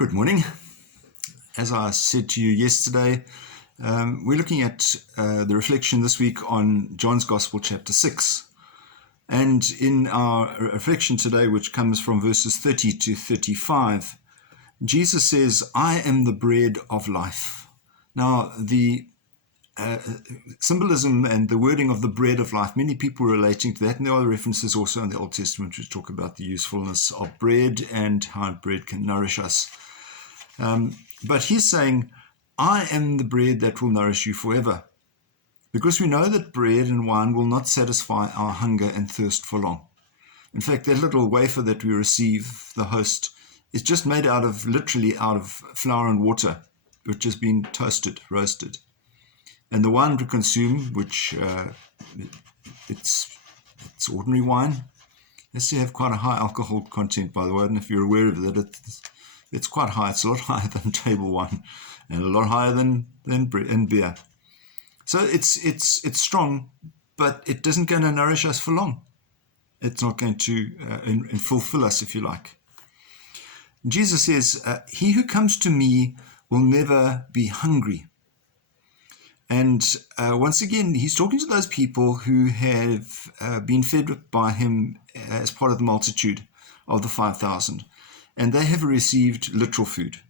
Good morning. As I said to you yesterday, we're looking at the reflection this week on John's Gospel, chapter 6. And in our reflection today, which comes from verses 30 to 35, Jesus says, "I am the bread of life." Now, the symbolism and the wording of the bread of life, many people are relating to that, and there are references also in the Old Testament which talk about the usefulness of bread and how bread can nourish us. But he's saying, I am the bread that will nourish you forever. Because we know that bread and wine will not satisfy our hunger and thirst for long. In fact, that little wafer that we receive, the host, is just made literally out of flour and water, which has been toasted, roasted. And the wine we consume, which it's ordinary wine, it has to have quite a high alcohol content, by the way. I don't know if you're aware of that. It's quite high. It's a lot higher than table wine and a lot higher than beer. So it's strong, but it isn't going to nourish us for long. It's not going to fulfill us, if you like. Jesus says, he who comes to me will never be hungry. And once again, he's talking to those people who have been fed by him as part of the multitude of the 5,000. And they have received literal food.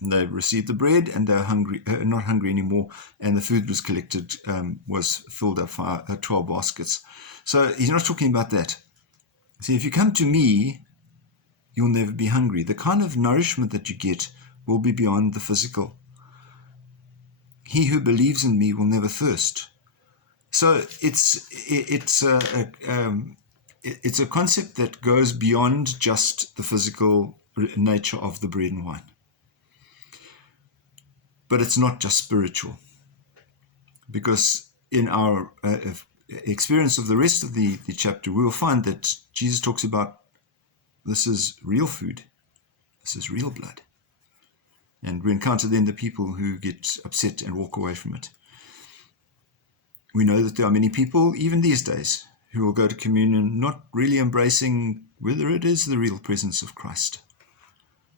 They've received the bread and they're hungry, not hungry anymore. And the food was collected, was filled up for 12 baskets. So he's not talking about that. See, if you come to me, you'll never be hungry. The kind of nourishment that you get will be beyond the physical. He who believes in me will never thirst. So it's a concept that goes beyond just the physical nature of the bread and wine. But it's not just spiritual. Because in our experience of the rest of the chapter, we will find that Jesus talks about this is real food. This is real blood. And we encounter then the people who get upset and walk away from it. We know that there are many people, even these days, who will go to communion not really embracing whether it is the real presence of Christ.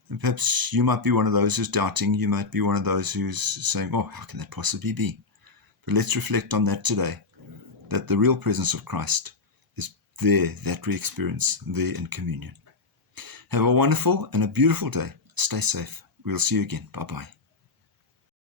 And perhaps you might be one of those who's doubting. You might be one of those who's saying, oh, how can that possibly be? But let's reflect on that today, that the real presence of Christ is there, that we experience there in communion. Have a wonderful and a beautiful day. Stay safe. We'll see you again. Bye-bye.